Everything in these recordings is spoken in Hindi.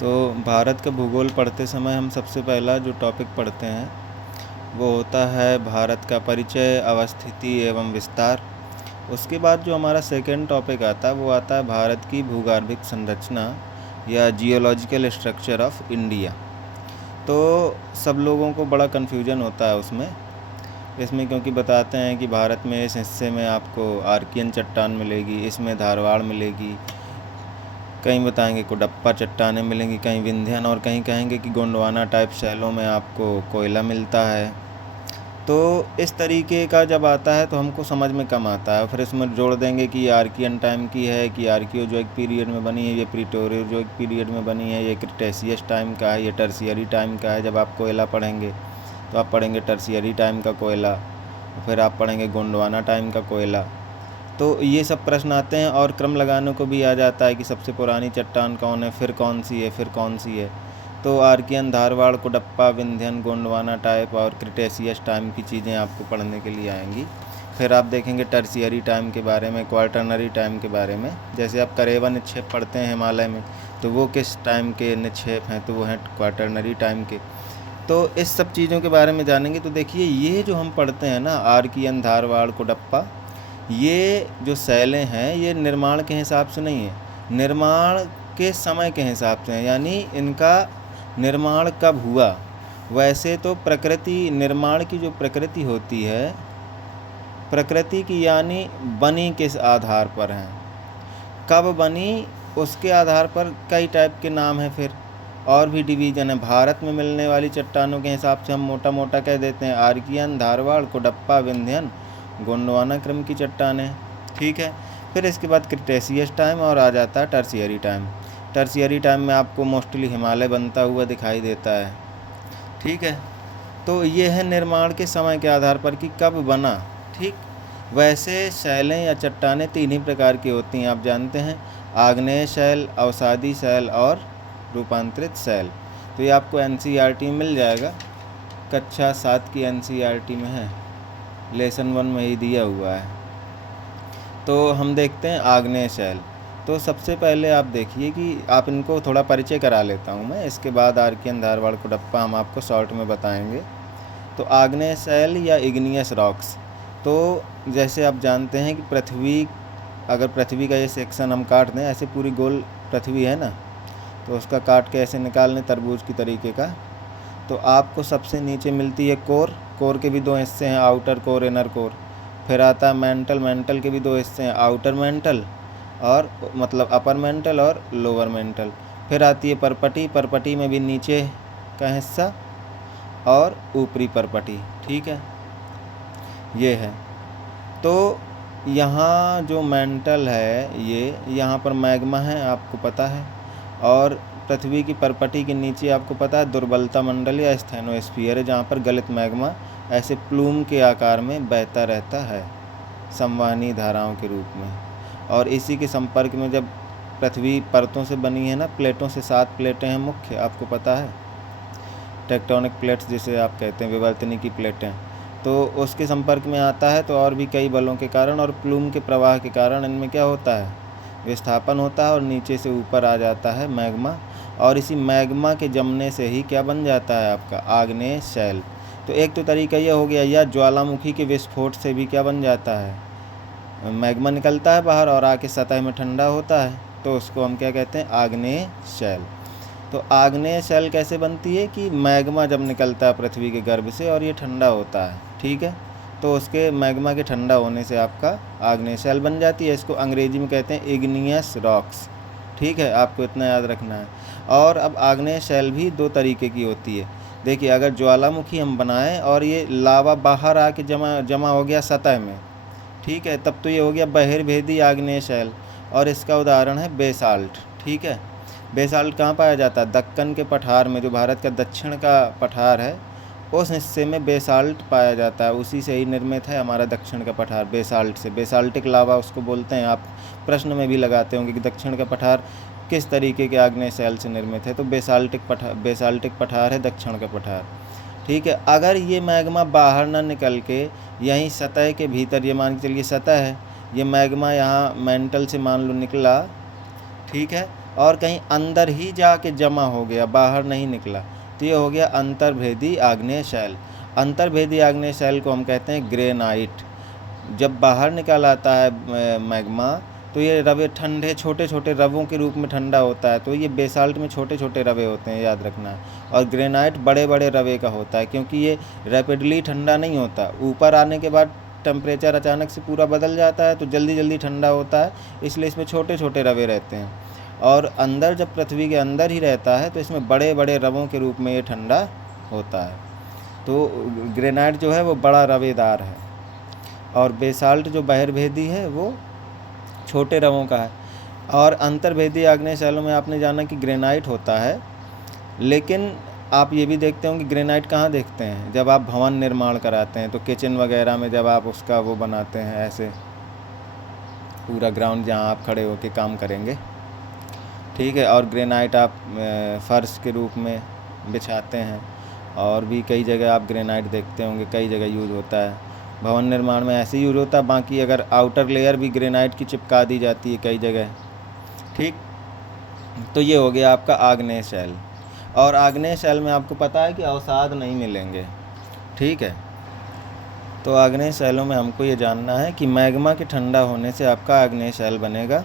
तो भारत का भूगोल पढ़ते समय हम सबसे पहला जो टॉपिक पढ़ते हैं वो होता है भारत का परिचय, अवस्थिति एवं विस्तार। उसके बाद जो हमारा सेकंड टॉपिक आता है वो आता है भारत की भूगर्भिक संरचना या जियोलॉजिकल स्ट्रक्चर ऑफ इंडिया। तो सब लोगों को बड़ा कन्फ्यूजन होता है इसमें क्योंकि बताते हैं कि भारत में इस हिस्से में आपको आर्कियन चट्टान मिलेगी, इसमें धारवाड़ मिलेगी, कहीं बताएंगे कुडप्पा चट्टानें मिलेंगी, कहीं विंध्यन, और कहीं कहेंगे कि गोंडवाना टाइप शैलों में आपको कोयला मिलता है। तो इस तरीके का जब आता है तो हमको समझ में कम आता है। फिर इसमें जोड़ देंगे कि ये आर्कियन टाइम की है, कि आर्कियोजोइक पीरियड में बनी है, ये प्रीटोरियोजोइक पीरियड में बनी है, ये क्रिटेशियस टाइम का है, ये टर्शियरी टाइम का है। जब आप कोयला पढ़ेंगे तो आप पढ़ेंगे टर्शियरी टाइम का कोयला, फिर आप पढ़ेंगे गोंडवाना टाइम का कोयला। तो ये सब प्रश्न आते हैं और क्रम लगाने को भी आ जाता है कि सबसे पुरानी चट्टान कौन है, फिर कौन सी है, फिर कौन सी है। तो आर्कियन, धारवाड़, कुडप्पा, विंध्यन, गोंडवाना टाइप और क्रिटेशियस टाइम की चीज़ें आपको पढ़ने के लिए आएंगी। फिर आप देखेंगे टर्शियरी टाइम के बारे में, क्वार्टरनरी टाइम के बारे में। जैसे आप करेवा निक्षेप पढ़ते हैं हिमालय में, तो वो किस टाइम के निक्षेप हैं, तो वो हैं क्वार्टरनरी टाइम के। तो इस सब चीज़ों के बारे में जानेंगे। तो देखिए, ये जो हम पढ़ते हैं ना, आर्कियन, धारवाड़, कुडप्पा, ये जो शैलें हैं ये निर्माण के हिसाब से नहीं है, निर्माण के समय के हिसाब से हैं, यानी इनका निर्माण कब हुआ। वैसे तो प्रकृति निर्माण की जो प्रकृति होती है, प्रकृति की यानी बनी किस आधार पर है, कब बनी, उसके आधार पर कई टाइप के नाम हैं। फिर और भी डिवीज़न है। भारत में मिलने वाली चट्टानों के हिसाब से हम मोटा मोटा कह देते हैं आर्कियन, धारवाड़, कुडप्पा, विंध्यन, गोंडवाना क्रम की चट्टानें। ठीक है। फिर इसके बाद क्रिटेशियस टाइम और आ जाता है टर्शियरी टाइम। टर्शियरी टाइम में आपको मोस्टली हिमालय बनता हुआ दिखाई देता है। ठीक है। तो ये है निर्माण के समय के आधार पर कि कब बना। ठीक। वैसे शैलें या चट्टानें तीन ही प्रकार की होती हैं, आप जानते हैं, आग्नेय शैल, अवसादी शैल और रूपांतरित शैल। तो ये आपको NCERT में मिल जाएगा, कक्षा 7 की NCERT में है, लेसन 1 में ही दिया हुआ है। तो हम देखते हैं आग्नेय शैल। तो सबसे पहले आप देखिए कि आप इनको थोड़ा परिचय करा लेता हूँ मैं, इसके बाद आर्कियन, धारवाड़, कुडप्पा हम आपको शॉर्ट में बताएंगे। तो आग्नेय शैल या इग्नियस रॉक्स, तो जैसे आप जानते हैं कि पृथ्वी, अगर पृथ्वी का ये सेक्शन हम काट दें, ऐसे पूरी गोल पृथ्वी है ना, तो उसका काट के ऐसे निकाल लें तरबूज की तरीके का, तो आपको सबसे नीचे मिलती है कोर। कोर के भी दो हिस्से हैं, आउटर कोर, इनर कोर। फिर आता है मेंटल। मेंटल के भी दो हिस्से हैं, आउटर मेंटल और मतलब अपर मेंटल और लोअर मेंटल। फिर आती है परपटी। परपटी में भी नीचे का हिस्सा और ऊपरी परपटी। ठीक है, ये है। तो यहाँ जो मेंटल है, ये यहाँ पर मैग्मा है, आपको पता है, और पृथ्वी की परपटी के नीचे आपको पता है दुर्बलता मंडल या स्थेनोस्फीयर है, जहाँ पर गलित मैग्मा ऐसे प्लूम के आकार में बहता रहता है संवहनी धाराओं के रूप में। और इसी के संपर्क में जब पृथ्वी परतों से बनी है ना, प्लेटों से 7 प्लेटें हैं मुख्य, आपको पता है, टेक्टोनिक प्लेट्स जिसे आप कहते हैं, विवर्तनी की प्लेटें, तो उसके संपर्क में आता है। तो और भी कई बलों के कारण और प्लूम के प्रवाह के कारण इनमें क्या होता है, विस्थापन होता है और नीचे से ऊपर आ जाता है मैग्मा। और इसी मैग्मा के जमने से ही क्या बन जाता है आपका आग्नेय शैल। तो एक तो तरीका यह हो गया, या ज्वालामुखी के विस्फोट से भी क्या बन जाता है, मैग्मा निकलता है बाहर और आके सतह में ठंडा होता है, तो उसको हम क्या कहते हैं, आग्नेय शैल। तो आग्नेय शैल कैसे बनती है कि मैग्मा जब निकलता है पृथ्वी के गर्भ से और ये ठंडा होता है। ठीक है। तो उसके मैग्मा के ठंडा होने से आपका आग्नेय शैल बन जाती है। इसको अंग्रेजी में कहते हैं इग्नियस रॉक्स। ठीक है, आपको इतना याद रखना है। और अब आग्नेय शैल भी दो तरीके की होती है। देखिए, अगर ज्वालामुखी हम बनाएं और ये लावा बाहर आके जमा हो गया सतह में, ठीक है, तब तो ये हो गया बहिर्भेदी आग्नेय शैल। और इसका उदाहरण है बेसाल्ट। ठीक है। बेसाल्ट कहाँ पाया जाता है, दक्कन के पठार में, जो भारत का दक्षिण का पठार है, उस हिस्से में बेसाल्ट पाया जाता है। उसी से ही निर्मित है हमारा दक्षिण का पठार, बेसाल्ट से। बेसाल्टिक लावा उसको बोलते हैं। आप प्रश्न में भी लगाते होंगे कि दक्षिण का पठार किस तरीके के आग्नेय शैल से निर्मित है, तो बेसाल्टिक पठार है दक्षिण का पठार। ठीक है। अगर ये मैग्मा बाहर ना निकल के यहीं सतह के भीतर, ये मान के चलिए सतह है, ये मैग्मा यहाँ मेंटल से मान लो निकला, ठीक है, और कहीं अंदर ही जाके जमा हो गया, बाहर नहीं निकला, तो ये हो गया अंतर्भेदी आग्नेय शैल। अंतर्भेदी आग्नेय शैल को हम कहते हैं ग्रेनाइट। जब बाहर निकल आता है मैग्मा, तो ये रवे ठंडे छोटे छोटे रवों के रूप में ठंडा होता है। तो ये बेसाल्ट में छोटे छोटे रवे होते हैं, याद रखना। और ग्रेनाइट बड़े बड़े रवे का होता है, क्योंकि ये रैपिडली ठंडा नहीं होता। ऊपर आने के बाद टेम्परेचर अचानक से पूरा बदल जाता है, तो जल्दी जल्दी ठंडा होता है, इसलिए इसमें छोटे छोटे रवे रहते हैं। और अंदर जब पृथ्वी के अंदर ही रहता है, तो इसमें बड़े बड़े रवों के रूप में ये ठंडा होता है। तो ग्रेनाइट जो है वो बड़ा रवेदार है, और बेसाल्ट जो बहिर्भेदी है वो छोटे रवों का है। और अंतर्भेदी आग्नेय शैलों में आपने जाना कि ग्रेनाइट होता है, लेकिन आप ये भी देखते होंगे ग्रेनाइट कहाँ देखते हैं, जब आप भवन निर्माण कराते हैं, तो किचन वगैरह में जब आप उसका वो बनाते हैं, ऐसे पूरा ग्राउंड जहाँ आप खड़े होकर काम करेंगे, ठीक है। और ग्रेनाइट आप फर्श के रूप में बिछाते हैं, और भी कई जगह आप ग्रेनाइट देखते होंगे, कई जगह यूज़ होता है। भवन निर्माण में ऐसे यूज़ होता है, बाकी अगर आउटर लेयर भी ग्रेनाइट की चिपका दी जाती है कई जगह, ठीक। तो ये हो गया आपका आग्नेय शैल। और आग्नेय शैल में आपको पता है कि अवसाद नहीं मिलेंगे, ठीक है। तो आग्नेय शैलों में हमको ये जानना है कि मैग्मा के ठंडा होने से आपका आग्नेय शैल बनेगा,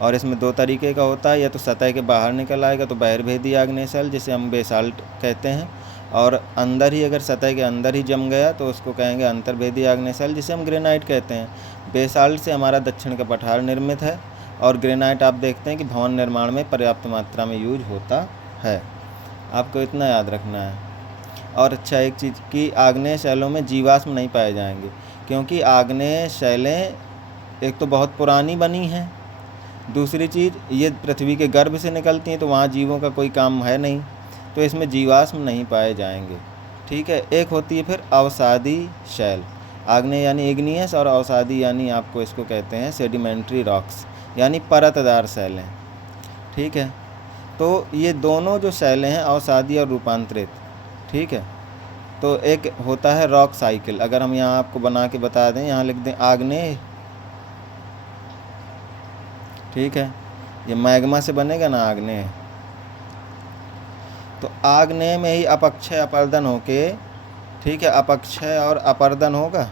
और इसमें दो तरीके का होता है, या तो सतह के बाहर निकल आएगा तो बहिर्भेदी आग्नेय शैल, जिसे हम बेसाल्ट कहते हैं, और अंदर ही अगर सतह के अंदर ही जम गया तो उसको कहेंगे अंतर्भेदी आग्नेय शैल, जिसे हम ग्रेनाइट कहते हैं। बेसाल्ट से हमारा दक्षिण का पठार निर्मित है, और ग्रेनाइट आप देखते हैं कि भवन निर्माण में पर्याप्त मात्रा में यूज होता है। आपको इतना याद रखना है। और अच्छा, एक चीज़ कि आग्नेय शैलों में जीवाश्म नहीं पाए जाएंगे, क्योंकि आग्नेय शैलें एक तो बहुत पुरानी बनी हैं, दूसरी चीज़ ये पृथ्वी के गर्भ से निकलती हैं, तो वहाँ जीवों का कोई काम है नहीं, तो इसमें जीवाश्म नहीं पाए जाएंगे, ठीक है। एक होती है फिर अवसादी शैल। आग्नेय यानी इग्नियस, और अवसादी यानी आपको इसको कहते हैं सेडिमेंट्री रॉक्स, यानी परतदार शैलें, ठीक है। तो ये दोनों जो शैलें हैं, अवसादी और रूपांतरित, ठीक है। तो एक होता है रॉक साइकिल। अगर हम यहाँ आपको बना के बता दें, यहाँ लिख दें आग्नेय, ठीक है। ये मैग्मा से बनेगा ना आग्नेय, तो आग्नेय में ही अपक्षय अपर्दन होके, ठीक है, अपक्षय और अपर्दन होगा,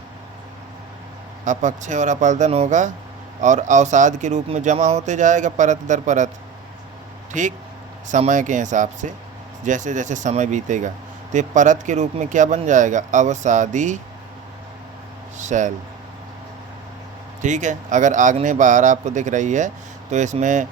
अपक्षय और अपर्दन होगा, और अवसाद के रूप में जमा होते जाएगा परत दर परत, ठीक, समय के हिसाब से, जैसे जैसे समय बीतेगा। तो ये परत के रूप में क्या बन जाएगा, अवसादी शैल, ठीक है। अगर आग्नेय बाहर आपको दिख रही है, तो इसमें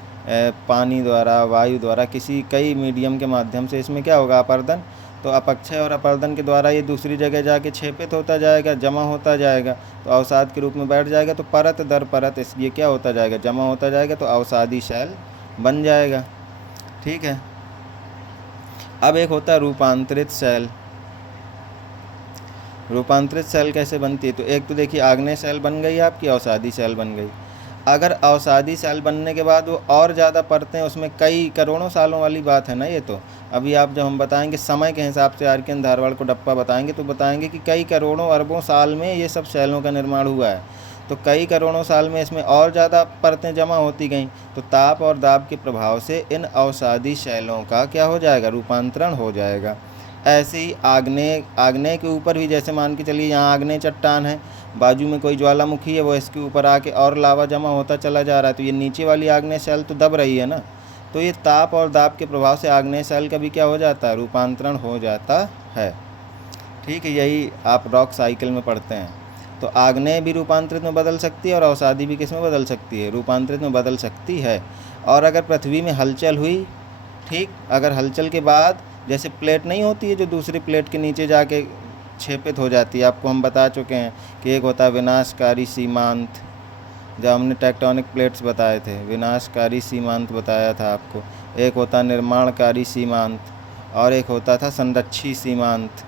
पानी द्वारा, वायु द्वारा, किसी कई मीडियम के माध्यम से इसमें क्या होगा, अपर्दन। तो अपक्षय और अपर्दन के द्वारा ये दूसरी जगह जाके छेपित होता जाएगा, जमा होता जाएगा, तो अवसाद के रूप में बैठ जाएगा। तो परत दर परत ये क्या होता जाएगा, जमा होता जाएगा, तो अवसादी शैल बन जाएगा, ठीक है। अब एक होता है रूपांतरित शैल। रूपांतरित शैल कैसे बनती है, तो एक तो देखिए आग्नेय शैल बन गई, आपकी अवसादी शैल बन गई। अगर अवसादी शैल बनने के बाद वो और ज़्यादा परतें, उसमें कई करोड़ों सालों वाली बात है ना ये, तो अभी आप जब हम बताएंगे समय के हिसाब से, आर्कियन धारवाड़ को डप्पा बताएंगे, तो बताएंगे कि कई करोड़ों अरबों साल में ये सब शैलों का निर्माण हुआ है। तो कई करोड़ों साल में इसमें और ज़्यादा परतें जमा होती गईं, तो ताप और दाब के प्रभाव से इन अवसादी शैलों का क्या हो जाएगा, रूपांतरण हो जाएगा। ऐसे ही आग्नेय के ऊपर भी, जैसे मान के चलिए यहाँ आग्नेय चट्टान है, बाजू में कोई ज्वालामुखी है, वो इसके ऊपर आके और लावा जमा होता चला जा रहा है, तो ये नीचे वाली आग्नेय शैल तो दब रही है ना, तो ये ताप और दाब के प्रभाव से आग्नेय शैल का भी क्या हो जाता है, रूपांतरण हो जाता है, ठीक है। यही आप रॉक साइकिल में पढ़ते हैं। तो आग्नेय भी रूपांतरित में बदल सकती है, और अवसादी भी किस में बदल सकती है, रूपांतरित में बदल सकती है। और अगर पृथ्वी में हलचल हुई, ठीक, अगर हलचल के बाद, जैसे प्लेट नहीं होती है जो दूसरी प्लेट के नीचे जाके छेपित हो जाती है, आपको हम बता चुके हैं कि एक होता है विनाशकारी सीमांत, जब हमने टेक्टोनिक प्लेट्स बताए थे, विनाशकारी सीमांत बताया था आपको। एक होता निर्माणकारी सीमांत, और एक होता था संरक्षी सीमांत,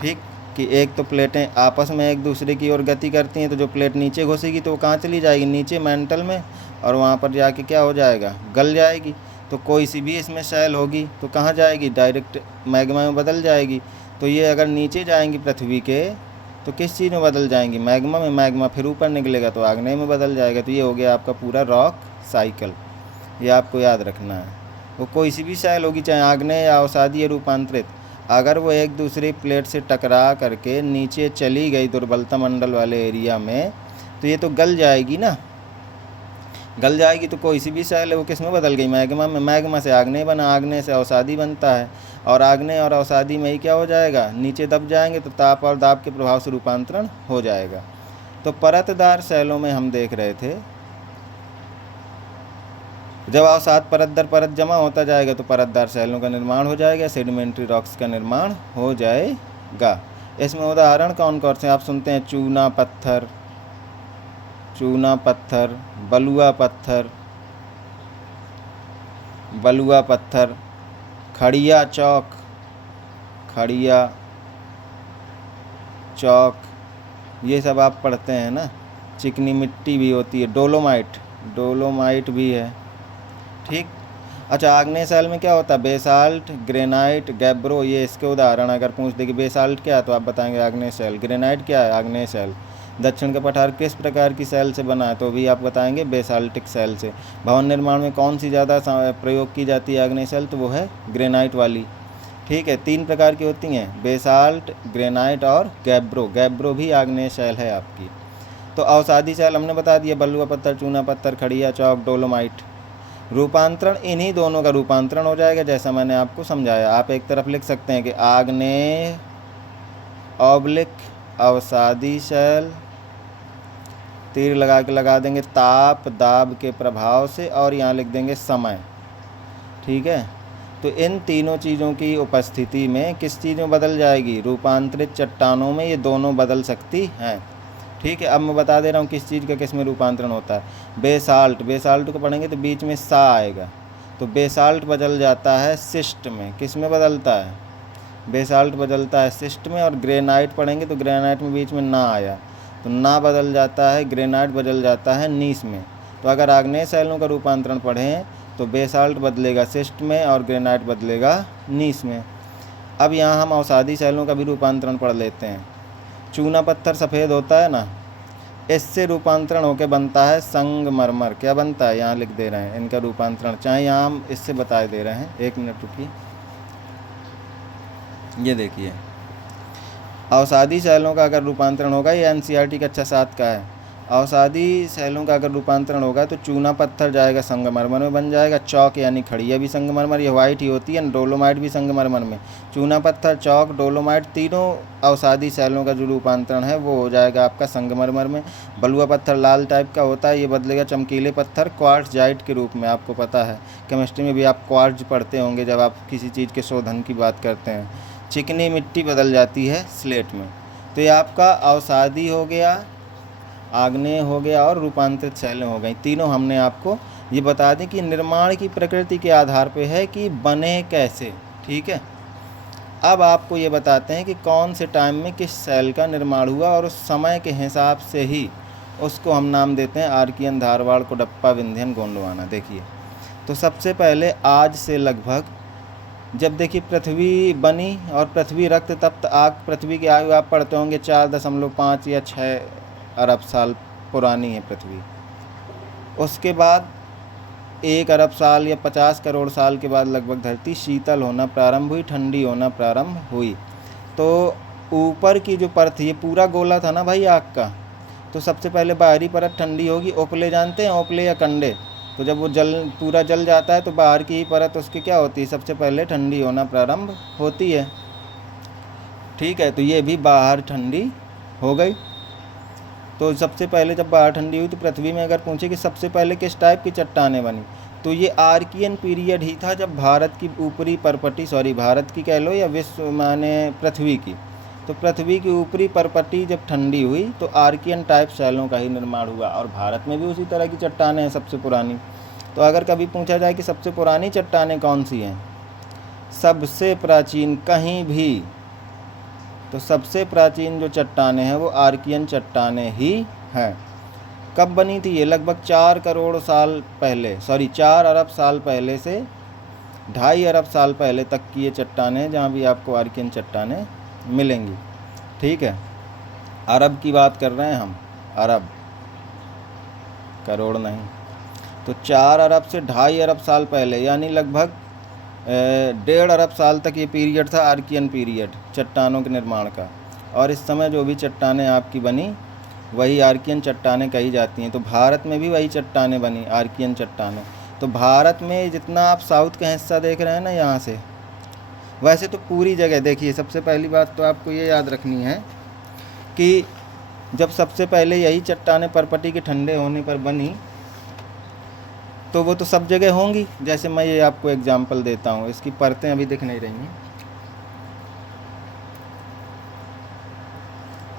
ठीक, कि एक तो प्लेटें आपस में एक दूसरे की ओर गति करती हैं, तो जो प्लेट नीचे घुसेगी तो वो कहाँ चली जाएगी, नीचे मेंटल में, और वहाँ पर जाके क्या हो जाएगा, गल जाएगी। तो कोई सी भी इसमें शैल होगी तो कहाँ जाएगी, डायरेक्ट मैग्मा में बदल जाएगी। तो ये अगर नीचे जाएंगी पृथ्वी के, तो किस चीज़ में बदल जाएंगी? मैग्मा में। मैग्मा फिर ऊपर निकलेगा तो आग्नेय में बदल जाएगा। तो ये हो गया आपका पूरा रॉक साइकिल। ये आपको याद रखना है। वो कोई सी भी सेल होगी, चाहे आग्नेय या अवसादी या रूपांतरित, अगर वो एक दूसरी प्लेट से टकरा करके नीचे चली गई दुर्बलता मंडल वाले एरिया में, तो ये तो गल जाएगी ना। गल जाएगी तो कोई सी भी सेल है वो किस में बदल गई? मैग्मा में। मैग्मा से आग्नेय बना, आग्नेय से अवसादी बनता है, और आग्नेय और अवसादी में ही क्या हो जाएगा? नीचे दब जाएंगे, तो ताप और दाब के प्रभाव से रूपांतरण हो जाएगा। तो परतदार सेलों में हम देख रहे थे, जब अवसाद परत दर परत जमा होता जाएगा तो परतदार सेलों का निर्माण हो जाएगा, सेडिमेंट्री रॉक्स का निर्माण हो जाएगा। इसमें उदाहरण कौन कौन से आप सुनते हैं? चूना पत्थर, चूना पत्थर, बलुआ पत्थर, बलुआ पत्थर, खड़िया चौक, खड़िया चौक, ये सब आप पढ़ते हैं ना। चिकनी मिट्टी भी होती है, डोलोमाइट, डोलोमाइट भी है। ठीक। अच्छा, आग्नेय सेल में क्या होता है? बेसाल्ट, ग्रेनाइट, गैब्रो, ये इसके उदाहरण अगर पूछ दे कि बेसाल्ट क्या है तो आप बताएंगे आग्नेय सेल। ग्रेनाइट क्या है? आग्नेय सेल। दक्षिण का पठार किस प्रकार की सेल से बना है? तो भी आप बताएंगे बेसाल्टिक सेल से। भवन निर्माण में कौन सी ज़्यादा प्रयोग की जाती है आग्नेय सेल? तो वो है ग्रेनाइट वाली। ठीक है, 3 प्रकार की होती हैं, बेसाल्ट, ग्रेनाइट और गैब्रो। गैब्रो भी आग्नेय सेल है आपकी। तो अवसादी सेल हमने बता दिया, बलुआ पत्थर, चूना पत्थर, खड़िया चौक, डोलोमाइट। रूपांतरण इन्हीं दोनों का रूपांतरण हो जाएगा जैसा मैंने आपको समझाया। आप एक तरफ लिख सकते हैं कि आग्नेय ऑब्लिक अवसादी सेल, तीर लगा के लगा देंगे ताप दाब के प्रभाव से, और यहाँ लिख देंगे समय। ठीक है, तो इन तीनों चीज़ों की उपस्थिति में किस चीज़ में बदल जाएगी? रूपांतरित चट्टानों में ये दोनों बदल सकती हैं। ठीक है, अब मैं बता दे रहा हूँ किस चीज़ का किस में रूपांतरण होता है। बेसाल्ट, बेसाल्ट को पढ़ेंगे तो बीच में सा आएगा, तो बेसाल्ट बदल जाता है सिस्ट में। किस में बदलता है? बेसाल्ट बदलता है सिस्ट में। और ग्रेनाइट पढ़ेंगे तो ग्रेनाइट में बीच में ना आया, तो ना बदल जाता है, ग्रेनाइट बदल जाता है नीस में। तो अगर आग्नेय सेलों का रूपांतरण पढ़ें तो बेसाल्ट बदलेगा सिस्ट में और ग्रेनाइट बदलेगा नीस में। अब यहाँ हम अवसादी सेलों का भी रूपांतरण पढ़ लेते हैं। चूना पत्थर सफ़ेद होता है ना, इससे रूपांतरण होकर बनता है संगमरमर। क्या बनता है? यहाँ लिख दे रहे हैं इनका रूपांतरण, चाहे यहाँ हम इससे बता दे रहे हैं। 1 मिनट रुकिए, ये देखिए अवसादी सेलों का अगर रूपांतरण होगा, ये NCERT कक्षा 7 का है। अवसादी सेलों का अगर रूपांतरण होगा तो चूना पत्थर जाएगा संगमरमर में बन जाएगा, चौक यानी खड़िया भी संगमरमर, ये वाइट ही होती है, डोलोमाइट भी संगमरमर में। चूना पत्थर, चौक, डोलोमाइट, तीनों अवसादी सेलों का जो रूपांतरण है वो हो जाएगा आपका संगमरमर में। बलुआ पत्थर लाल टाइप का होता है, ये बदलेगा चमकीले पत्थर क्वार्ट्जाइट के रूप में। आपको पता है केमिस्ट्री में भी आप क्वार्ट्ज पढ़ते होंगे जब आप किसी चीज़ के शोधन की बात करते हैं। चिकनी मिट्टी बदल जाती है स्लेट में। तो ये आपका अवसादी हो गया, आग्नेय हो गया और रूपांतरित सेलें हो गई। तीनों हमने आपको ये बता दें कि निर्माण की प्रकृति के आधार पे है कि बने कैसे। ठीक है, अब आपको ये बताते हैं कि कौन से टाइम में किस सेल का निर्माण हुआ, और उस समय के हिसाब से ही उसको हम नाम देते हैं आर्कियन, धारवाड़, कोडप्पा, विंध्यन, गोंडवाना। देखिए, तो सबसे पहले आज से लगभग, जब देखिए पृथ्वी बनी और पृथ्वी रक्त तप्त आग, पृथ्वी की आयु आप पढ़ते होंगे 4.5 या 6 अरब साल पुरानी है पृथ्वी। उसके बाद 1 अरब साल या 50 करोड़ साल के बाद लगभग धरती शीतल होना प्रारंभ हुई, ठंडी होना प्रारंभ हुई। तो ऊपर की जो परत, ये पूरा गोला था ना भाई आग का, तो सबसे पहले बाहरी परत ठंडी होगी। ओपले जानते हैं, ओपले या कंडे? तो जब वो पूरा जल जाता है तो बाहर की ही परत उसकी क्या होती है? सबसे पहले ठंडी होना प्रारंभ होती है। ठीक है, तो ये भी बाहर ठंडी हो गई। तो सबसे पहले जब बाहर ठंडी हुई तो पृथ्वी में अगर पूछे कि सबसे पहले किस टाइप की चट्टानें बनी, तो ये आर्कियन पीरियड ही था, जब भारत की ऊपरी परपटी, भारत की कह लो या विश्व माने पृथ्वी की, तो पृथ्वी की ऊपरी परपटी जब ठंडी हुई तो आर्कियन टाइप सेलों का ही निर्माण हुआ। और भारत में भी उसी तरह की चट्टानें हैं सबसे पुरानी। तो अगर कभी पूछा जाए कि सबसे पुरानी चट्टानें कौन सी हैं, सबसे प्राचीन कहीं भी, तो सबसे प्राचीन जो चट्टानें हैं वो आर्कियन चट्टानें ही हैं। कब बनी थी ये? लगभग 4 करोड़ साल पहले, 4 अरब साल पहले से 2.5 अरब साल पहले तक की ये चट्टानें, जहाँ भी आपको आर्कियन चट्टानें मिलेंगी। ठीक है, अरब की बात कर रहे हैं हम, अरब, करोड़ नहीं। तो 4 अरब से 2.5 अरब साल पहले, यानी लगभग 1.5 अरब साल तक ये पीरियड था आर्कियन पीरियड चट्टानों के निर्माण का। और इस समय जो भी चट्टानें आपकी बनी वही आर्कियन चट्टानें कही जाती हैं। तो भारत में भी वही चट्टानें बनी, आर्कियन चट्टानें। तो भारत में जितना आप साउथ का हिस्सा देख रहे हैं ना यहाँ से, वैसे तो पूरी जगह देखिए। सबसे पहली बात तो आपको ये याद रखनी है कि जब सबसे पहले यही चट्टानें परपटी के ठंडे होने पर बनी तो वो तो सब जगह होंगी। जैसे मैं ये आपको एग्जांपल देता हूँ, इसकी परतें अभी दिख नहीं रही हैं,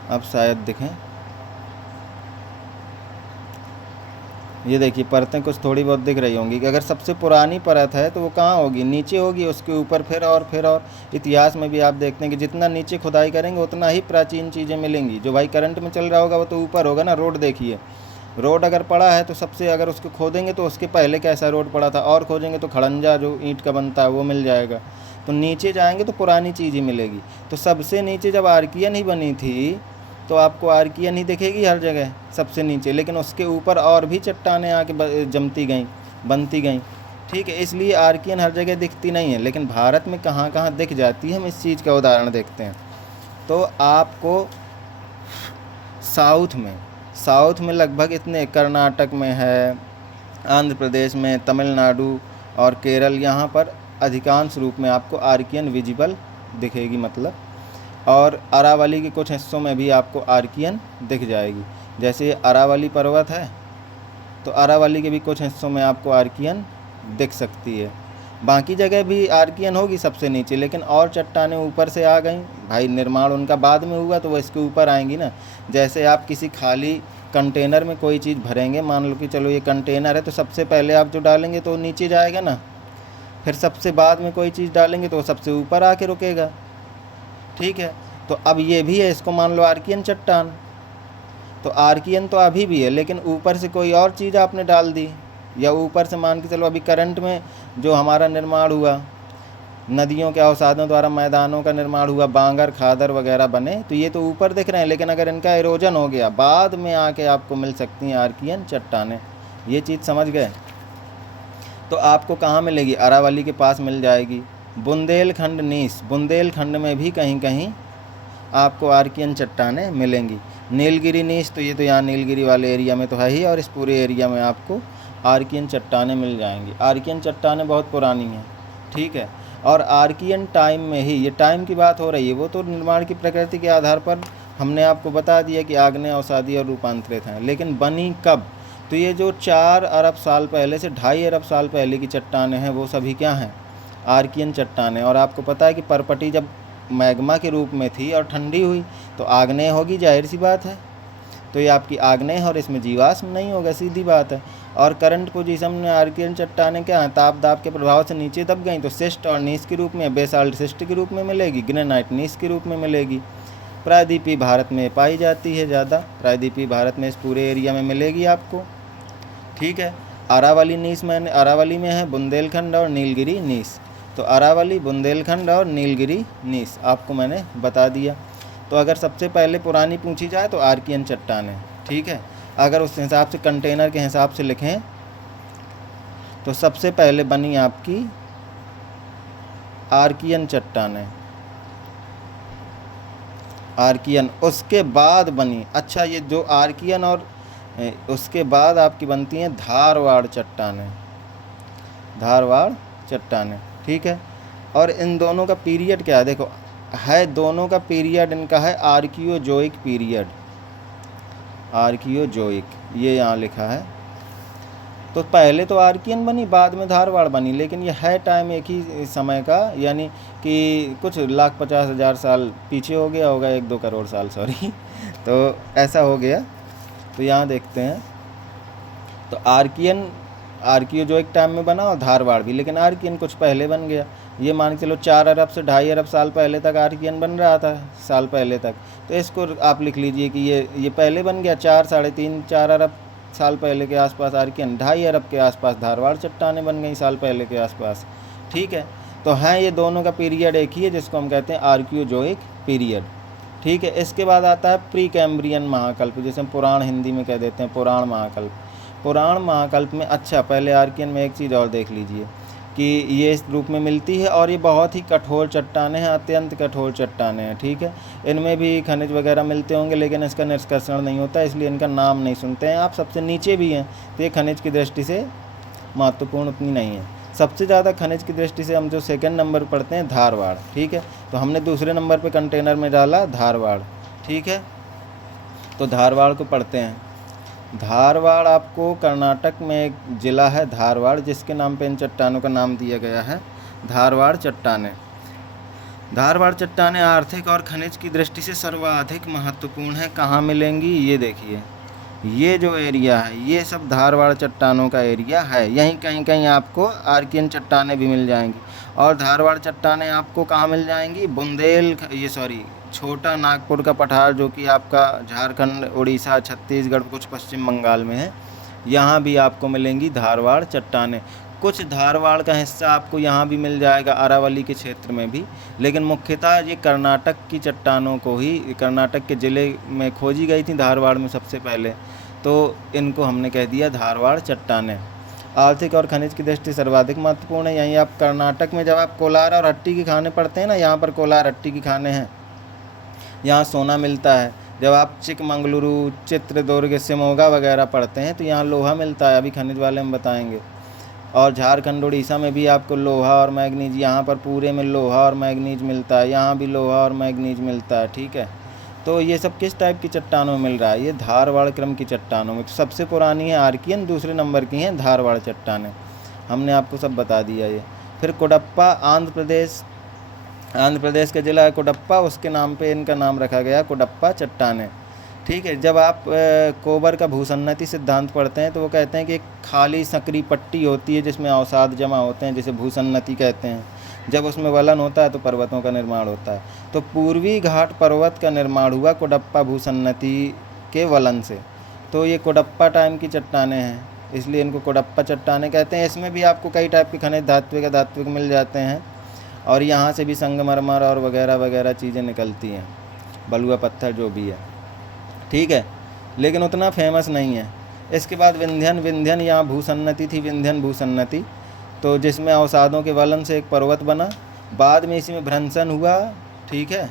अब शायद दिखें। ये देखिए परतें कुछ थोड़ी बहुत दिख रही होंगी कि अगर सबसे पुरानी परत है तो वो कहाँ होगी, नीचे होगी, उसके ऊपर फिर और। इतिहास में भी आप देखते हैं कि जितना नीचे खुदाई करेंगे उतना ही प्राचीन चीज़ें मिलेंगी। जो भाई करंट में चल रहा होगा वो तो ऊपर होगा ना। रोड देखिए, रोड अगर पड़ा है तो सबसे, अगर उसको खोदेंगे तो उसके पहले कैसा रोड पड़ा था, और खोदेंगे तो खड़ंजा जो ईंट का बनता है वो मिल जाएगा। तो नीचे जाएंगे तो पुरानी चीज़ ही मिलेगी। तो सबसे नीचे जब आर्कियन ही बनी थी तो आपको आर्कियन ही दिखेगी हर जगह सबसे नीचे, लेकिन उसके ऊपर और भी चट्टानें आके जमती गईं, बनती गईं। ठीक है, इसलिए आर्कियन हर जगह दिखती नहीं है, लेकिन भारत में कहाँ कहाँ दिख जाती है हम इस चीज़ का उदाहरण देखते हैं। तो आपको साउथ में लगभग इतने, कर्नाटक में है, आंध्र प्रदेश में, तमिलनाडु और केरल, यहाँ पर अधिकांश रूप में आपको आर्कियन विजिबल दिखेगी मतलब। और अरावली के कुछ हिस्सों में भी आपको आर्कियन दिख जाएगी। जैसे अरावली पर्वत है तो अरावली के भी कुछ हिस्सों में आपको आर्कियन दिख सकती है। बाकी जगह भी आर्कियन होगी सबसे नीचे, लेकिन और चट्टानें ऊपर से आ गई भाई, निर्माण उनका बाद में हुआ तो वो इसके ऊपर आएंगी ना। जैसे आप किसी खाली कंटेनर में कोई चीज़ भरेंगे, मान लो कि चलो ये कंटेनर है, तो सबसे पहले आप जो डालेंगे तो नीचे जाएगा ना, फिर सबसे बाद में कोई चीज़ डालेंगे तो वो सबसे ऊपर आके रुकेगा। ठीक है, तो अब ये भी है, इसको मान लो आर्कियन चट्टान। तो आर्कियन तो अभी भी है, लेकिन ऊपर से कोई और चीज़ आपने डाल दी, या ऊपर से मान के चलो अभी करंट में जो हमारा निर्माण हुआ, नदियों के अवसादों द्वारा मैदानों का निर्माण हुआ, बांगर खादर वगैरह बने, तो ये तो ऊपर दिख रहे हैं, लेकिन अगर इनका एरोजन हो गया बाद में आके आपको मिल सकती हैं आर्कियन चट्टानें। ये चीज़ समझ गए। तो आपको कहाँ मिलेगी, अरावली के पास मिल जाएगी। बुंदेलखंड नीस, बुंदेलखंड में भी कहीं कहीं आपको आर्कियन चट्टानें मिलेंगी। नीलगिरी नीस, तो ये तो यहाँ नीलगिरी वाले एरिया में तो है ही, और इस पूरे एरिया में आपको आर्कियन चट्टानें मिल जाएंगी। आर्कियन चट्टानें बहुत पुरानी हैं, ठीक है। और आर्कियन टाइम में ही, ये टाइम की बात हो रही है, वो तो निर्माण की प्रकृति के आधार पर हमने आपको बता दिया कि आग्नेय, अवसादी और रूपांतरित हैं, लेकिन बनी कब, तो ये जो 4 अरब साल पहले से 2.5 अरब साल पहले की चट्टानें हैं वो सभी क्या हैं, आर्कियन चट्टानें। और आपको पता है कि परपटी जब मैग्मा के रूप में थी और ठंडी हुई तो आग्नेय होगी, जाहिर सी बात है। तो ये आपकी आग्नेय है और इसमें जीवाश्म नहीं होगा, सीधी बात है। और करंट पोजीशन में आर्कियन चट्टानें क्या हैं, ताप दाब के प्रभाव से नीचे दब गई, तो सिस्ट और नीस के रूप में, बेसाल्ट सिस्ट के रूप में मिलेगी, ग्रेनाइट नीस के रूप में मिलेगी। प्रायद्वीपीय भारत में पाई जाती है ज़्यादा, प्रायद्वीपीय भारत में इस पूरे एरिया में मिलेगी आपको, ठीक है। अरावली नीस में, अरावली में है बुंदेलखंड और नीलगिरी नीस। तो अरावली, बुंदेलखंड और नीलगिरी नीस आपको मैंने बता दिया। तो अगर सबसे पहले पुरानी पूछी जाए तो आर्कियन चट्टानें, ठीक है। अगर उस हिसाब से कंटेनर के हिसाब से लिखें तो सबसे पहले बनी आपकी आर्कियन चट्टानें, आर्कियन, उसके बाद बनी, अच्छा ये जो आर्कियन और उसके बाद आपकी बनती हैं धारवाड़ चट्टानें, धारवाड़ चट्टानें, ठीक है। और इन दोनों का पीरियड क्या है, देखो है दोनों का पीरियड इनका है आर्कियोजोइक पीरियड, आर्कियोजोइक, ये यहाँ लिखा है। तो पहले तो आर्कियन बनी, बाद में धारवाड़ बनी, लेकिन ये है टाइम एक ही समय का, यानी कि कुछ 1,50,000 साल पीछे हो गया होगा, 1-2 करोड़ साल, सॉरी। तो ऐसा हो गया। तो यहाँ देखते हैं, तो आर्कियन आर्कियोजोइक टाइम में बना और धारवाड़ भी, लेकिन आर्कियन कुछ पहले बन गया। ये मान के चलो 4 अरब से 2.5 अरब साल पहले तक आर्कियन बन रहा था, साल पहले तक। तो इसको आप लिख लीजिए कि ये पहले बन गया, 4 अरब साल पहले के आसपास आर्कियन, 2.5 अरब के आसपास धारवाड़ चट्टानें बन गई साल पहले के आसपास, ठीक है। तो हैं ये दोनों का पीरियड एक ही है, जिसको हम कहते हैं आर्कियोजोइक पीरियड, ठीक है। इसके बाद आता है प्री कैम्ब्रियन महाकल्प, जैसे हम पुराण हिंदी में कह देते हैं पुराण महाकल्प। पुराण महाकल्प में, अच्छा पहले आर्कियन में एक चीज़ और देख लीजिए कि ये इस रूप में मिलती है और ये बहुत ही कठोर चट्टानें हैं, अत्यंत कठोर चट्टानें हैं। ठीक है, इनमें भी खनिज वगैरह मिलते होंगे लेकिन इसका निष्कर्षण नहीं होता, इसलिए इनका नाम नहीं सुनते हैं आप। सबसे नीचे भी हैं तो ये खनिज की दृष्टि से महत्वपूर्ण उतनी नहीं है। सबसे ज़्यादा खनिज की दृष्टि से हम जो सेकंड नंबर पर पढ़ते हैं धारवाड़। ठीक है, तो हमने दूसरे नंबर पे कंटेनर में डाला धारवाड़। ठीक है, तो धारवाड़ को पढ़ते हैं। धारवाड़ आपको कर्नाटक में एक ज़िला है धारवाड़, जिसके नाम पे इन चट्टानों का नाम दिया गया है धारवाड़ चट्टानें। धारवाड़ चट्टानें आर्थिक और खनिज की दृष्टि से सर्वाधिक महत्वपूर्ण है। कहाँ मिलेंगी, ये देखिए, ये जो एरिया है ये सब धारवाड़ चट्टानों का एरिया है। यहीं कहीं कहीं आपको आर्कियन चट्टानें भी मिल जाएंगी। और धारवाड़ चट्टानें आपको कहाँ मिल जाएंगी, छोटा नागपुर का पठार, जो कि आपका झारखंड, उड़ीसा, छत्तीसगढ़, कुछ पश्चिम बंगाल में है, यहाँ भी आपको मिलेंगी धारवाड़ चट्टानें। कुछ धारवाड़ का हिस्सा आपको यहाँ भी मिल जाएगा, अरावली के क्षेत्र में भी, लेकिन मुख्यतः ये कर्नाटक की चट्टानों को ही, कर्नाटक के ज़िले में खोजी गई थी धारवाड़ में सबसे पहले, तो इनको हमने कह दिया धारवाड़ चट्टानें। आर्थिक और खनिज की दृष्टि सर्वाधिक महत्वपूर्ण है। यहीं आप कर्नाटक में जब आप कोलार और हट्टी की खाने पढ़ते हैं ना, यहाँ पर कोलार हट्टी की खाने हैं, यहाँ सोना मिलता है। जब आप चिकमंगलुरु, चित्रदुर्ग, शिमोगा वगैरह पढ़ते हैं तो यहाँ लोहा मिलता है, अभी खनिज वाले हम बताएंगे। और झारखंड, उड़ीसा में भी आपको लोहा और मैग्नीज, यहाँ पर पूरे में लोहा और मैग्नीज मिलता है, यहाँ भी लोहा और मैग्नीज मिलता है। ठीक है, तो ये सब किस टाइप की चट्टानों में मिल रहा है, ये धारवाड़ क्रम की चट्टानों में। तो सबसे पुरानी है आर्कियन, दूसरे नंबर की हैं धारवाड़ चट्टानें, हमने आपको सब बता दिया ये। फिर कोडप्पा, आंध्र प्रदेश का ज़िला है कोडप्पा, उसके नाम पे इनका नाम रखा गया कोडप्पा चट्टानें। ठीक है, जब आप कोबर का भूसन्नति सिद्धांत पढ़ते हैं तो वो कहते हैं कि एक खाली संकरी पट्टी होती है जिसमें अवसाद जमा होते हैं, जिसे भूसन्नति कहते हैं। जब उसमें वलन होता है तो पर्वतों का निर्माण होता है। तो पूर्वी घाट पर्वत का निर्माण हुआ कोडप्पा भूसन्नति के वलन से। तो ये कोडप्पा टाइम की चट्टानें हैं, इसलिए इनको कोडप्पा चट्टानें कहते हैं। इसमें भी आपको कई टाइप के खनिज धात्विक मिल जाते हैं, और यहाँ से भी संगमरमर और वगैरह वगैरह चीज़ें निकलती हैं, बलुआ पत्थर जो भी है। ठीक है, लेकिन उतना फेमस नहीं है। इसके बाद विंध्यन यहाँ भूसन्नति थी, विंध्यन भूसन्नति, तो जिसमें अवसादों के वलन से एक पर्वत बना, बाद में इसी में भ्रंशन हुआ। ठीक है,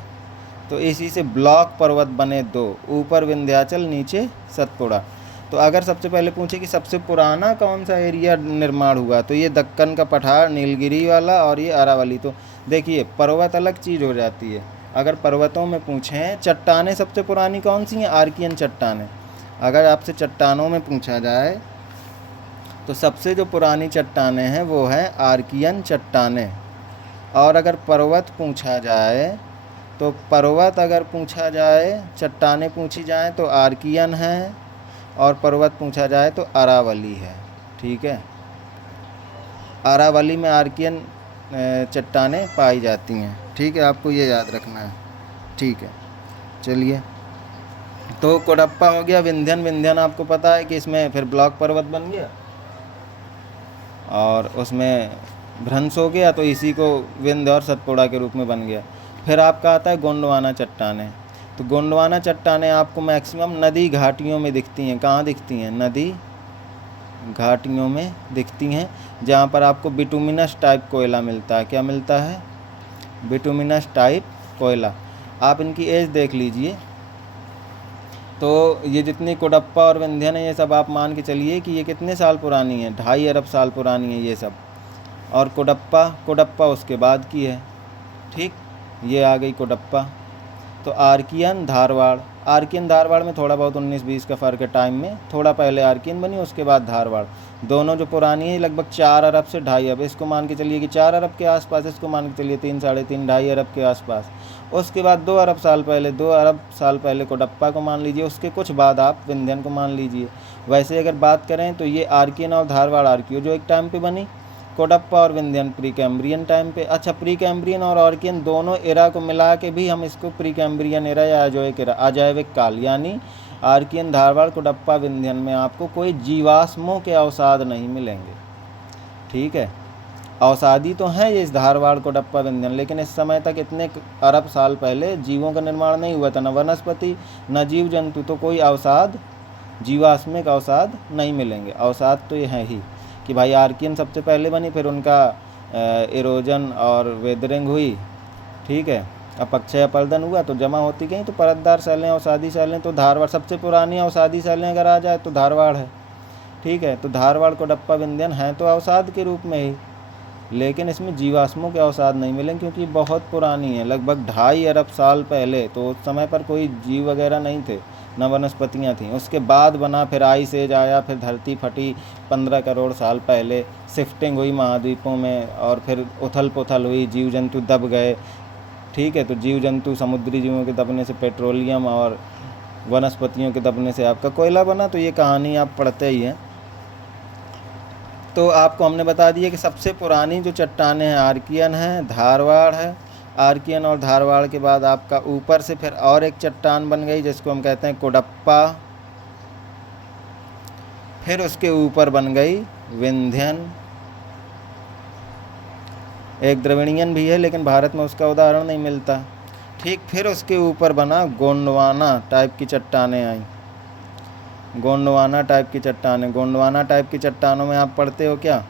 तो इसी से ब्लॉक पर्वत बने दो, ऊपर विंध्याचल, नीचे सतपुड़ा। तो अगर सबसे पहले पूछे कि सबसे पुराना कौन सा एरिया निर्माण हुआ, तो ये दक्कन का पठार, नीलगिरी वाला, और ये अरावली। तो देखिए, पर्वत अलग चीज़ हो जाती है। अगर पर्वतों में पूछें चट्टानें सबसे पुरानी कौन सी हैं, आर्कियन चट्टानें। अगर आपसे चट्टानों में पूछा जाए तो सबसे जो पुरानी चट्टानें हैं वो है आर्कियन चट्टानें। और अगर पर्वत पूछा जाए तो चट्टानें पूछी जाए तो आर्कियन है, और पर्वत पूछा जाए तो अरावली है। ठीक है, अरावली में आर्कियन चट्टानें पाई जाती हैं। ठीक है, आपको ये याद रखना है। ठीक है, चलिए, तो कोडप्पा हो गया। विंध्यन आपको पता है कि इसमें फिर ब्लॉक पर्वत बन गया और उसमें भ्रंश हो गया, तो इसी को विंध्य और सतपुड़ा के रूप में बन गया। फिर आपका आता है गोंडवाना चट्टानें। तो गोंडवाना चट्टानें आपको मैक्सिमम नदी घाटियों में दिखती हैं। कहाँ दिखती हैं, नदी घाटियों में दिखती हैं, जहाँ पर आपको बिटुमिनस टाइप कोयला मिलता है। क्या मिलता है, बिटुमिनस टाइप कोयला। आप इनकी एज देख लीजिए। तो ये जितनी कोडप्पा और विंध्यन है, ये सब आप मान के चलिए कि ये कितने साल पुरानी है, 2.5 अरब साल पुरानी है ये सब। और कोडप्पा उसके बाद की है। ठीक, ये आ गई कोडप्पा। तो आर्कियन धारवाड़ में थोड़ा बहुत 19-20 का फ़र्क है टाइम में, थोड़ा पहले आर्कियन बनी, उसके बाद धारवाड़। दोनों जो पुरानी है लगभग 4 अरब से 2.5 अरब, इसको मान के चलिए कि 4 अरब के आसपास, इसको मान के चलिए 3, 3.5, 2.5 अरब के आसपास। उसके बाद 2 अरब साल पहले कोडप्पा को मान लीजिए, उसके कुछ बाद आप विंध्यन को मान लीजिए। वैसे अगर बात करें तो ये आर्कियन और धारवाड़ आर्कियो जो एक टाइम पे बनी, कोडप्पा और विंध्यन प्री कैम्ब्रियन टाइम पे। अच्छा, प्री कैम्ब्रियन और आर्कियन दोनों एरा को मिला के भी हम इसको प्री कैम्ब्रियन एरा या अजैविक काल, यानी आर्कियन, धारवाड़, कोडप्पा, विंध्यन में आपको कोई जीवाश्मों के अवसाद नहीं मिलेंगे। ठीक है, अवसादी तो हैं ये इस धारवाड़ कोडप्पा विंध्यन, लेकिन इस समय तक इतने अरब साल पहले जीवों का निर्माण नहीं हुआ था, न वनस्पति न जीव जंतु, तो कोई अवसाद जीवाश्मिक अवसाद नहीं मिलेंगे। अवसाद तो ये हैं ही कि भाई आर्कियन सबसे पहले बनी, फिर उनका इरोजन और वेदरिंग हुई, ठीक है, अपक्षय अपरदन हुआ तो जमा होती गई, तो परतदार शैलें अवसादी शैलें, तो धारवाड़ सबसे पुरानी अवसादी शैलें अगर आ जाए तो धारवाड़ है, ठीक है। तो धारवाड़ कोडप्पा विंध्यन हैं तो अवसाद के रूप में ही, लेकिन इसमें जीवाश्मों के अवसाद नहीं मिलेंगे क्योंकि बहुत पुरानी है, लगभग 2.5 अरब साल पहले, तो उस समय पर कोई जीव वगैरह नहीं थे, न वनस्पतियाँ थीं। उसके बाद बना, फिर आइस एज आया, फिर धरती फटी 15 करोड़ साल पहले, शिफ्टिंग हुई महाद्वीपों में, और फिर उथल पुथल हुई, जीव जंतु दब गए, ठीक है। तो जीव जंतु समुद्री जीवों के दबने से पेट्रोलियम और वनस्पतियों के दबने से आपका कोयला बना। तो ये कहानी आप पढ़ते ही हैं। तो आपको हमने बता दिया कि सबसे पुरानी जो चट्टानें हैं आर्कियन है, धारवाड़ है। आर्कियन और धारवाड़ के बाद आपका ऊपर से फिर और एक चट्टान बन गई जिसको हम कहते हैं कोडप्पा, फिर उसके ऊपर बन गई विंध्यन, एक द्रविड़ियन भी है लेकिन भारत में उसका उदाहरण नहीं मिलता, ठीक। फिर उसके ऊपर बना गोंडवाना टाइप की चट्टानें आई, गोंडवाना टाइप की चट्टानें। गोंडवाना टाइप की चट्टानों में आप पढ़ते हो क्या,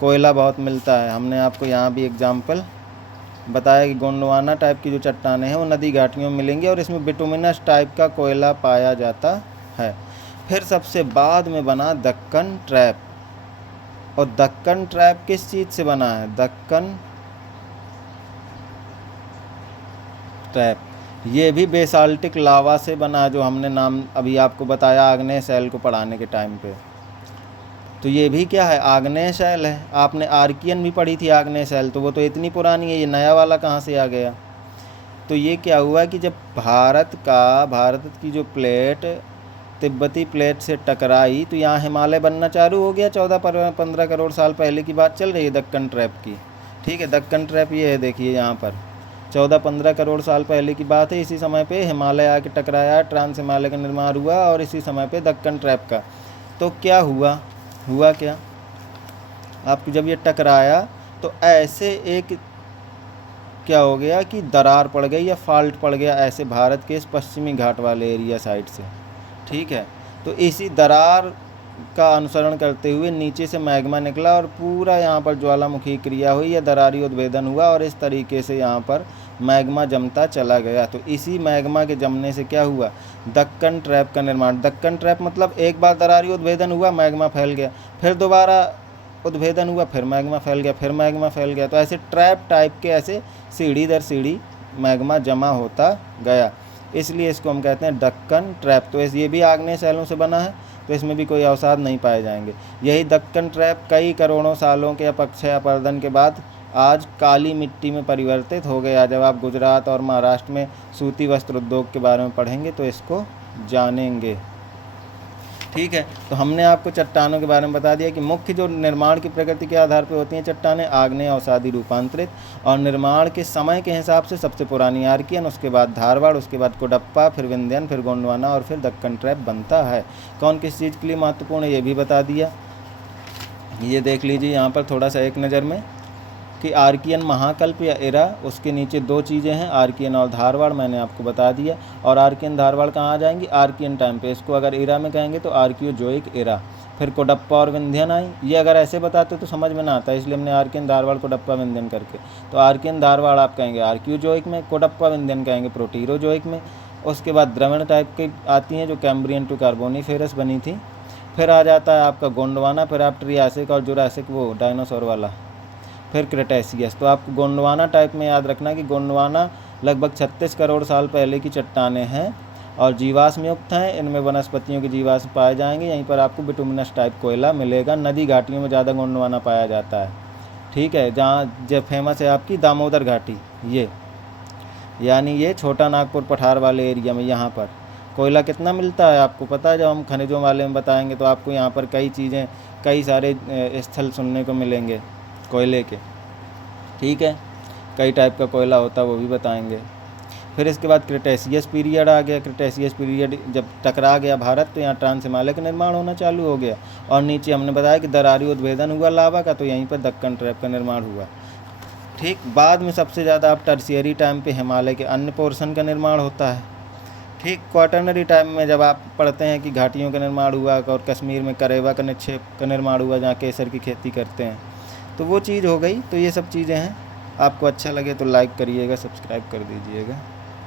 कोयला बहुत मिलता है। हमने आपको यहाँ भी एग्जाम्पल बताया कि गोंडवाना टाइप की जो चट्टानें हैं वो नदी घाटियों में मिलेंगी और इसमें बिटुमिनस टाइप का कोयला पाया जाता है। फिर सबसे बाद में बना दक्कन ट्रैप, और दक्कन ट्रैप किस चीज़ से बना है, दक्कन ट्रैप ये भी बेसाल्टिक लावा से बना, जो हमने नाम अभी आपको बताया आग्नेय शैल को पढ़ाने के टाइम पे। तो ये भी क्या है, आग्नेय शैल है। आपने आर्कियन भी पढ़ी थी आग्नेय शैल, तो वो तो इतनी पुरानी है, ये नया वाला कहाँ से आ गया। तो ये क्या हुआ कि जब भारत की जो प्लेट तिब्बती प्लेट से टकराई तो यहाँ हिमालय बनना चालू हो गया। 14-15 करोड़ साल पहले की बात चल रही है दक्कन ट्रैप की, ठीक है। दक्कन ट्रैप ये है, देखिए यहाँ पर 14-15 करोड़ साल पहले की बात है। इसी समय पे हिमालय आके टकराया, ट्रांस हिमालय का निर्माण हुआ, और इसी समय पे दक्कन ट्रैप का। तो क्या हुआ क्या, आपको जब ये टकराया तो ऐसे एक क्या हो गया कि दरार पड़ गई या फॉल्ट पड़ गया ऐसे भारत के इस पश्चिमी घाट वाले एरिया साइड से, ठीक है। तो इसी दरार का अनुसरण करते हुए नीचे से मैग्मा निकला और पूरा यहाँ पर ज्वालामुखी क्रिया हुई या दरारी उद्भेदन हुआ, और इस तरीके से यहाँ पर मैग्मा जमता चला गया। तो इसी मैग्मा के जमने से क्या हुआ, दक्कन ट्रैप का निर्माण। दक्कन ट्रैप मतलब एक बार दरारी उद्भेदन हुआ, मैग्मा फैल गया, फिर दोबारा उद्भेदन हुआ, फिर मैग्मा फैल गया, फिर मैग्मा फैल गया। तो ऐसे ट्रैप टाइप के ऐसे सीढ़ी दर सीढ़ी मैग्मा जमा होता गया, इसलिए इसको हम कहते हैं दक्कन ट्रैप। तो ये भी आग्नेय शैलों से बना है, तो इसमें भी कोई अवसाद नहीं पाए जाएंगे। यही दक्कन ट्रैप कई करोड़ों सालों के अपक्षय अपरदन के बाद आज काली मिट्टी में परिवर्तित हो गया। जब आप गुजरात और महाराष्ट्र में सूती वस्त्र उद्योग के बारे में पढ़ेंगे तो इसको जानेंगे, ठीक है। तो हमने आपको चट्टानों के बारे में बता दिया कि मुख्य जो निर्माण की प्रकृति के आधार पर होती हैं चट्टानें, आग्नेय अवसादी रूपांतरित, और निर्माण के समय के हिसाब से सबसे पुरानी आर्कियन, उसके बाद धारवाड़, उसके बाद कोडप्पा, फिर विंध्यन, फिर गोंडवाना और फिर दक्कन ट्रैप बनता है। कौन किस चीज़ के लिए महत्वपूर्ण है ये भी बता दिया। ये देख लीजिए यहाँ पर थोड़ा सा एक नज़र में कि आर्कियन महाकल्प या एरा, उसके नीचे 2 चीज़ें हैं, आर्कियन और धारवाड़, मैंने आपको बता दिया। और आर्कियन धारवाड़ कहाँ आ जाएंगी, आर्कियन टाइम पे। इसको अगर एरा में कहेंगे तो आर्कियोजोइक एरा। फिर कोडप्पा और विंध्यन आई। ये अगर ऐसे बताते तो समझ में ना आता, इसलिए हमने आर्कियन धारवाड़ कोडप्पा विंध्यन करके। तो आर्कियन धारवाड़ आप कहेंगे आर्कियोजोइक में, कोडप्पा विंध्यन कहेंगे प्रोटीरोजोइक में। उसके बाद द्रवण टाइप की आती हैं जो कैम्ब्रियन टू कार्बोनिफेरस बनी थी। फिर आ जाता है आपका गोंडवाना, फिर आप ट्रियासिक और जुरासिक, वो डायनासोर वाला, फिर क्रेटेशियस। तो आपको गोंडवाना टाइप में याद रखना कि गोंडवाना लगभग 36 करोड़ साल पहले की चट्टानें हैं और जीवाश्म युक्त हैं। इनमें वनस्पतियों के जीवाश्म पाए जाएंगे। यहीं पर आपको बिटुमिनस टाइप कोयला मिलेगा। नदी घाटियों में ज़्यादा गोंडवाना पाया जाता है, ठीक है। जहाँ जो फेमस है आपकी दामोदर घाटी, ये यानी ये छोटा नागपुर पठार वाले एरिया में, यहाँ पर कोयला कितना मिलता है आपको पता है। जब हम खनिजों वाले में बताएंगे तो आपको यहाँ पर कई चीज़ें, कई सारे स्थल सुनने को मिलेंगे कोयले के, ठीक है। कई टाइप का कोयला होता है वो भी बताएंगे। फिर इसके बाद क्रिटेशियस पीरियड आ गया। क्रिटेशियस पीरियड जब टकरा गया भारत, तो यहाँ ट्रांस हिमालय का निर्माण होना चालू हो गया। और नीचे हमने बताया कि दरारी उद्भेदन हुआ लावा का, तो यहीं पर दक्कन ट्रैप का निर्माण हुआ। ठीक बाद में सबसे ज़्यादा अब टर्शियरी टाइम पे हिमालय के अन्य पोर्शन का निर्माण होता है। ठीक क्वाटरनरी टाइम में जब आप पढ़ते हैं कि घाटियों का निर्माण हुआ और कश्मीर में करेवा का निक्षेप का निर्माण हुआ, जहाँ केसर की खेती करते हैं, तो वो चीज़ हो गई। तो ये सब चीज़ें हैं। आपको अच्छा लगे तो लाइक करिएगा, सब्सक्राइब कर दीजिएगा।